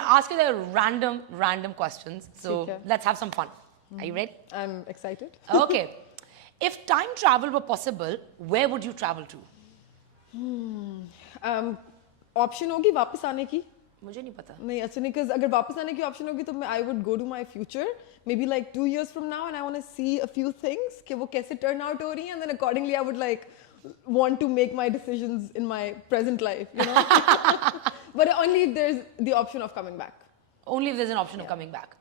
going to ask you the random questions. So let's have some fun. Are you ready? I'm excited. Okay. If time travel were possible, where would you travel to? Option होगी वापस आने की? मुझे नहीं पता. नहीं अच्छा नहीं because अगर वापस आने की option होगी तो मैं I would go to my future maybe like 2 years from now and I want to see a few things कि वो कैसे turn out हो रही हैं and then accordingly I would like want to make my decisions in my present life, you know. But only if there's the option of coming back. Only if there's an option of coming back.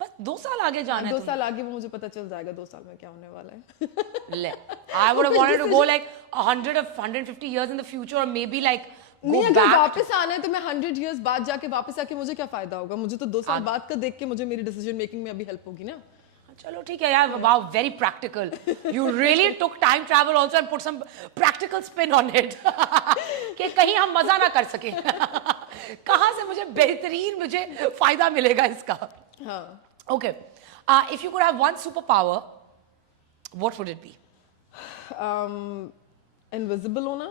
बस 2 साल आगे जाना है. 2 साल आगे वो मुझे पता चल जाएगा 2 साल में क्या होने वाला है. ले. I would have wanted to go like 100 or 150 years in the future or maybe like नहीं अगर वापस आना है तो मैं 100 years बाद जाके वापस आके मुझे क्या फायदा होगा. मुझे तो 2 साल बाद का देख के मुझे मेरी डिसीजन मेकिंग में अभी हेल्प होगी ना. चलो ठीक है यार. Wow, very practical. You really took time travel also and put some practical spin on it. कि कहीं हम मजा ना कर सके. कहाँ से मुझे बेहतरीन मुझे फायदा मिलेगा इसका. हाँ. Okay. If you could have one superpower, what would it be? Invisible होना.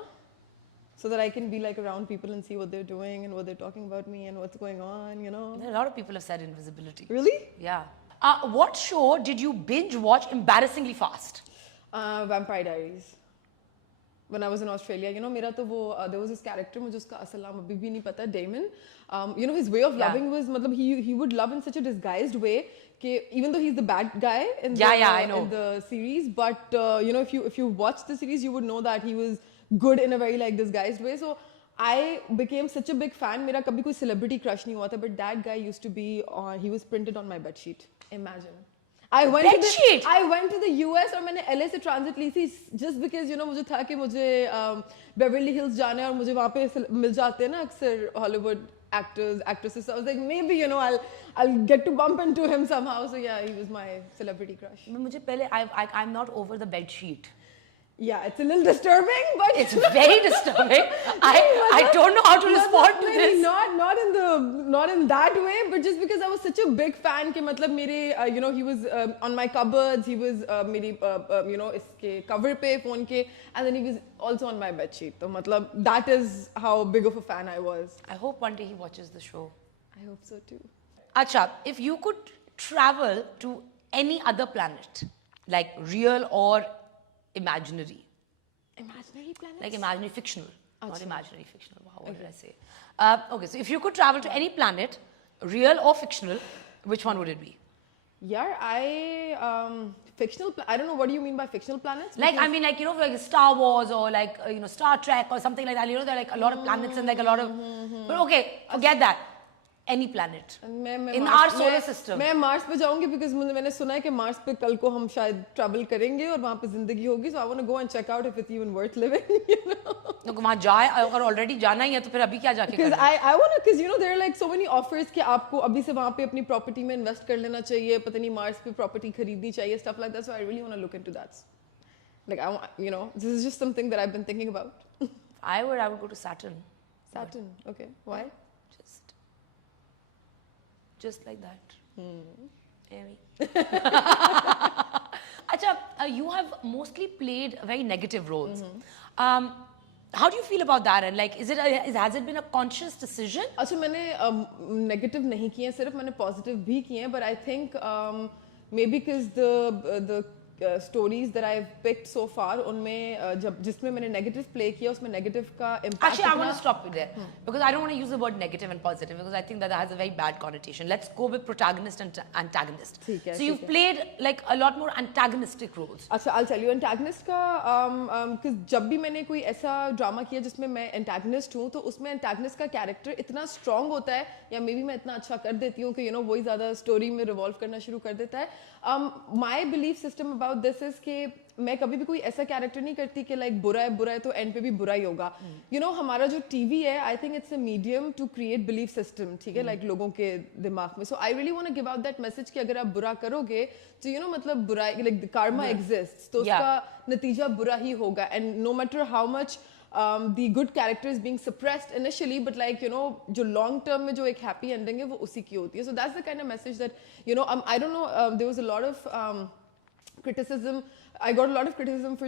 So that I can be like around people and see what they're doing and what they're talking about me and what's going on, you know. A lot of people have said invisibility. Really? Yeah. What show did you binge watch embarrassingly fast? Vampire Diaries. When I was in Australia, you know, मेरा तो वो there was this character मुझे उसका असल नाम अभी भी नहीं पता. Damon. You know, his way of loving was मतलब he would love in such a disguised way कि even though he's the bad guy in the series, but you know, if you watch the series, you would know that he was good in a very like disguised way. So I became such a big fan. मेरा कभी कोई celebrity crush नहीं हुआ था, but that guy used to be he was printed on my bed sheet. Imagine. I went to the US और मैंने LA से transit ली थी just because you know मुझे था कि मुझे Beverly Hills जाना है और मुझे वहाँ पे मिल जाते हैं ना अक्सर Hollywood actors, actresses. So I was like maybe you know I'll get to bump into him somehow. So yeah, he was my celebrity crush. मुझे पहले I'm not over the bed sheet. Yeah, it's a little disturbing, but it's very disturbing. I don't know how to respond to this. Not in that way, but just because I was such a big fan कि मतलब मेरे you know he was on my cupboards, he was मेरी you know इसके cover पे phone के, and then he was also on my bed sheet. तो मतलब that is how big of a fan I was. I hope one day he watches the show. I hope so too. Acha, if you could travel to any other planet, like real or imaginary. Imaginary planets? Like imaginary fictional. Achha. Not imaginary fictional. Wow, what did I say? Okay, so if you could travel to any planet, real or fictional, which one would it be? Yeah, fictional. I don't know what do you mean by fictional planets. Like I mean, like you know, like Star Wars or like you know Star Trek or something like that. You know, there are like a lot of planets and like a lot of. But okay, forget that. Any planet. In our solar system. मैं Mars पे जाऊंगी because मैंने सुना है कि Mars पे कल को हम शायद travel करेंगे और वहाँ पे जिंदगी होगी. So I want to go and check out if it's even worth living. You know. तो वहाँ जाए अगर already जाना ही है तो फिर अभी क्या जाके करना? Because I want to because you know there are like so many offers कि आपको अभी से वहाँ पे अपनी property में invest कर लेना चाहिए. पता नहीं मार्स पे property खरीदनी चाहिए stuff like that. So I really want to look into that. Like I want, you know, this is just something that I've been thinking about. I would go to Saturn. Saturn. Okay. Why? Just like that. Acha, you have mostly played very negative roles. How do you feel about that? And like, has it been a conscious decision? अच्छा मैंने negative नहीं किए सिर्फ मैंने positive भी किए but I think maybe because the stories that I've picked so far उनमें जब जिसमें मैंने negative play किया उसमें negative का impact. Actually, I want to stop you there because I don't want to use the word negative and positive because I think that has a very bad connotation. Let's go with protagonist and antagonist. So you've played like a lot more antagonistic roles. अच्छा, I'll tell you antagonist का because जब भी मैंने कोई ऐसा drama किया जिसमें मैं antagonist हूँ तो उसमें antagonist का character इतना strong होता है या maybe मैं इतना अच्छा कर देती हूँ कि you know वही ज़्यादा story में revolve करना शुरू कर देता है. My belief system about this is कि मैं कभी भी कोई ऐसा कैरेक्टर नहीं करती कि लाइक बुरा है तो एंड पे भी बुरा ही होगा. यू नो हमारा जो टीवी है I think it's a medium to create belief system. ठीक है लाइक लोगों के दिमाग में. So I really want to give out that message कि अगर आप बुरा करोगे तो यू नो मतलब बुराई लाइक कार्मा एग्जिस्ट्स तो उसका नतीजा बुरा ही होगा. And no matter how much the good character is being suppressed initially, but like you know, जो long term में जो एक happy ending है वो उसी की होती है. So that's the kind of message that you know. I don't know. There was a lot of criticism. I got a lot of criticism for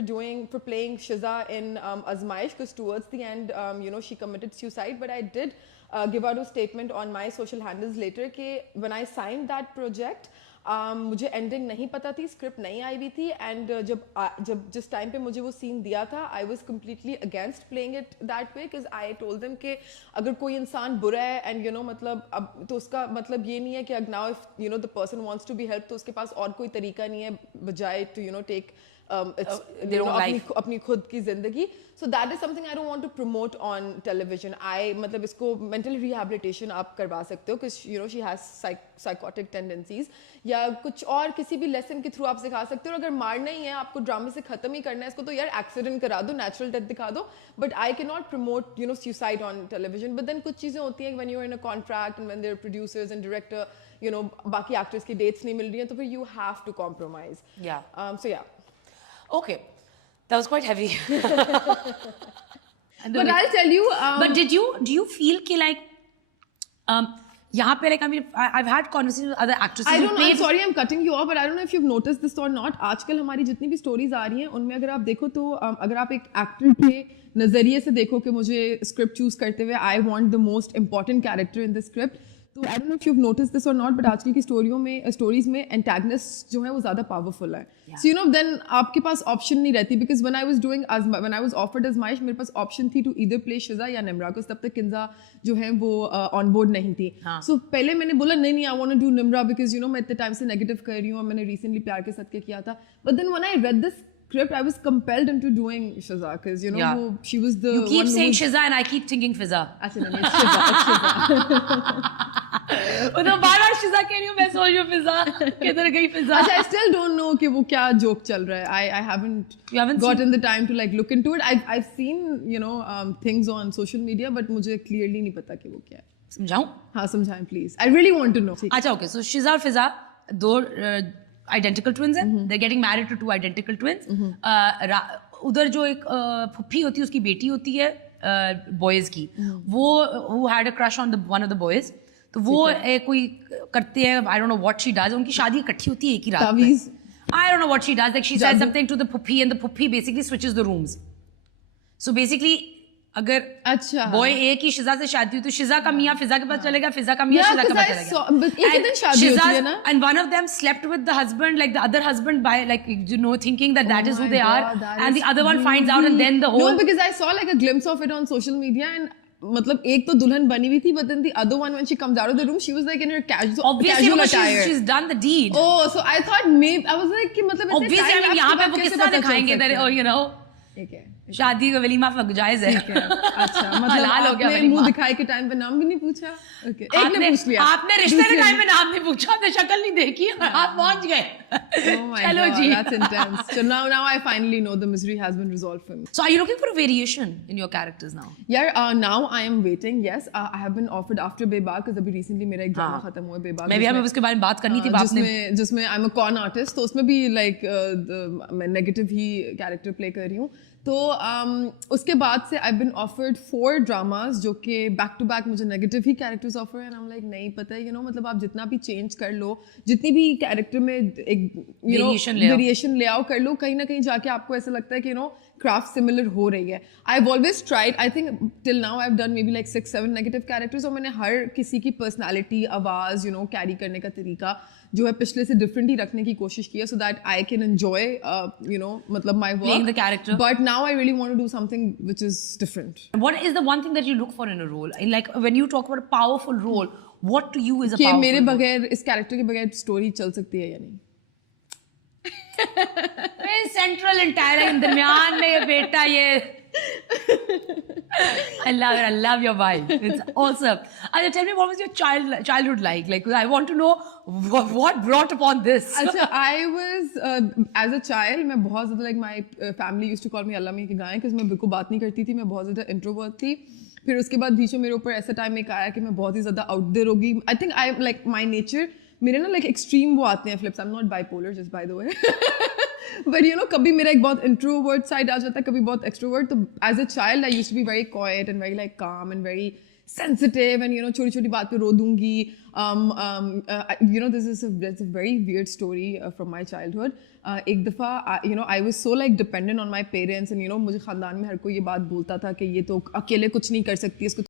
playing Shiza in Azmaish because towards the end, you know, she committed suicide. But I did give out a statement on my social handles later कि when I signed that project, मुझे ending नहीं पता थी, script नहीं आई हुई थी, and जब जिस टाइम पे मुझे वो सीन दिया था, I was completely against playing it that way, because I told them कि अगर कोई इंसान बुरा है एंड यू नो मतलब अब तो उसका मतलब ये नहीं है कि now if you know the person wants to be help तो उसके पास और कोई तरीका नहीं है बजाय टू यू नो टेक अपनी खुद की जिंदगी. So that is something I don't want to promote on television. I मतलब इसको मेंटल रिहैबिलिटेशन आप करवा सकते हो because you know she has psychotic tendencies, या कुछ और किसी भी लेसन के थ्रू आप सिखा सकते हो. और अगर मारना ही है, आपको ड्रामे से खत्म ही करना है इसको, तो यार एक्सीडेंट करा दो, नेचुरल डेथ दिखा दो. But I can not promote you know suicide on television. But then कुछ चीज़ें होती हैं when you are in a contract and when there producers and director you know बाकी एक्टर्स की डेट्स नहीं मिल रही हैं, तो फिर you have to compromise. So या Okay, that was quite heavy. But I'll tell you. But do you feel कि like यहाँ पे like I mean I've had conversations with other actresses. I'm sorry I'm cutting you off, but I don't know if you've noticed this or not. आजकल हमारी जितनी भी stories आ रही हैं उनमें अगर आप देखो तो अगर आप एक actor के नजरिए से देखो कि मुझे script choose करते हुए I want the most important character in the script. तो I don't know if you've noticed this or not, but आजकल की स्टोरीज में एंटेगनिस्ट जो है वो ज़्यादा पावरफुल है. सो यू नो देन आपके पास ऑप्शन नहीं रहती, because when I was offered आजमाइश, मेरे पास ऑप्शन थी टू ईदर प्ले शिजा या निम्रा, बिकॉज तब तक किंजा जो है वो ऑन बोर्ड नहीं थी. सो पहले मैंने बोला नहीं I want to do Nimra because you know मैं इतने टाइम से नेगेटिव कर रही हूँ और मैंने रिसेंटली प्यार के साथ किया था. But then when I read this script, I was compelled into doing Shiza because you know she was the. You keep saying Shiza and I keep thinking Fizza. Actually, no, it's Shiza. It's Shiza. तो बार-बार Shiza कह रही हूँ, मैं सोच रही हूँ Fizza किधर गई Fizza. I still don't know कि वो क्या joke चल रहा है. I haven't gotten the time to like look into it. I've seen you know things on social media, but मुझे clearly नहीं पता कि वो क्या है. समझाऊँ? हाँ समझाएं please. I really want to know. अच्छा okay, so Shiza और Fizza दो identical twins हैं. They're getting married to two identical twins. उधर जो एक फुप्पी होती है, उसकी बेटी होती है boys की, वो who had a crush on one of the boys, तो वो कोई करते हैं, I don't know what she does. उनकी शादी इकट्ठी होती है एक ही रात में. I don't know what she does. Like she says something to the puppy and the puppy basically switches the rooms. So basically अगर अच्छा बॉय ए की शिजा से शादी हुई तो शिजा का मियाँ फिजा के पास चलेगा, फिजा का मियाँ शिजा के पास चलेगा. एक ही दिन शादी होती है ना. And one of them slept with the husband, like the other husband, by like you know thinking that that is who they are, and the other one finds out, and then the whole. No, because I saw like a glimpse of it on social media, and मतलब एक तो दुल्हन बनी हुई थी, but then the other one when she comes out of the room, she was like in her casual attire. She's done the deed. Oh, so I thought maybe I was like कि मतलब obviously I mean यहाँ पे वो किस तरह दिखाएंगे that oh you know शादी का वलीमा जायज है. अच्छा मतलब आपने मुंह दिखाई के टाइम पे नाम भी नहीं पूछा. ओके एक ने पूछ लिया. आपने रिश्ते के टाइम में नाम नहीं पूछा, आपने शक्ल नहीं देखी और आप पहुंच गए. चलो जी. That's intense. So now I finally know the misery has been resolved for me. So are you looking for a variation in your characters now? Yeah, now I am waiting. Yes, I have been offered after Bebag because अभी recently मेरा एक drama खत्म हुआ Bebag. मैं भी हमें उसके बारे में बात करनी थी. जिसमें I'm a con artist, तो उसमें भी like मैं negative ही character play कर रही हूँ. तो उसके बाद से आई बिन ऑफर्ड 4 ड्रामास जो कि बैक टू बैक मुझे नेगेटिव ही कैरेक्टर्स ऑफर है. I'm like नहीं पता है, यू नो मतलब आप जितना भी चेंज कर लो, जितनी भी कैरेक्टर में एक यू नो वेरिएशन ले आओ कर लो, कहीं ना कहीं जाके आपको ऐसा लगता है कि यू नो क्राफ्ट सिमिलर हो रही है. I have always tried, I think till now I have done may be like 6-7 negative characters, और मैंने हर किसी की पर्सनैलिटी, आवाज़, यू नो कैरी करने का तरीका जो है पिछले से डिफरेंट ही रखने की कोशिश की है, so that I can enjoy you know मतलब my work, the character. But now I really want to do something which is different. What is the one thing that you look for in a role? Like when you talk about a powerful role, what to you is a powerful? मेरे बगैर, इस character के बगैर story चल सकती है या नहीं? सेंट्रल एंटायर दरमियान में ये बेटा ये I love your vibe. It's awesome. Tell me, what was your childhood like? Like, I want to know what brought upon this. अच्छा, I was as a child, मैं बहुत ज़्यादा like my family used to call me अल्लाह में की गाय, because मैं बिल्कुल बात नहीं करती थी, मैं बहुत ज़्यादा introvert थी. फिर उसके बाद बीच में मेरे ऊपर ऐसा टाइम एक आया कि मैं बहुत ही ज़्यादा out there होगी. I think I like my nature, मेरे ना like extreme वो आते हैं flips. I'm not bipolar, just by the way. But you know कभी मेरा एक बहुत इंट्रोवर्ट साइड आ जाता है, कभी बहुत एक्सट्रोवर्ट. तो as a child I used to be very quiet and very like calm and very sensitive, and you know छोटी छोटी बात पे रो दूंगी. You know this is a very weird story from my childhood. एक दफ़ा you know I was so like dependent on my parents, and you know मुझे ख़ानदान में हर कोई ये बात बोलता था कि ये तो अकेले कुछ नहीं कर सकती, इसको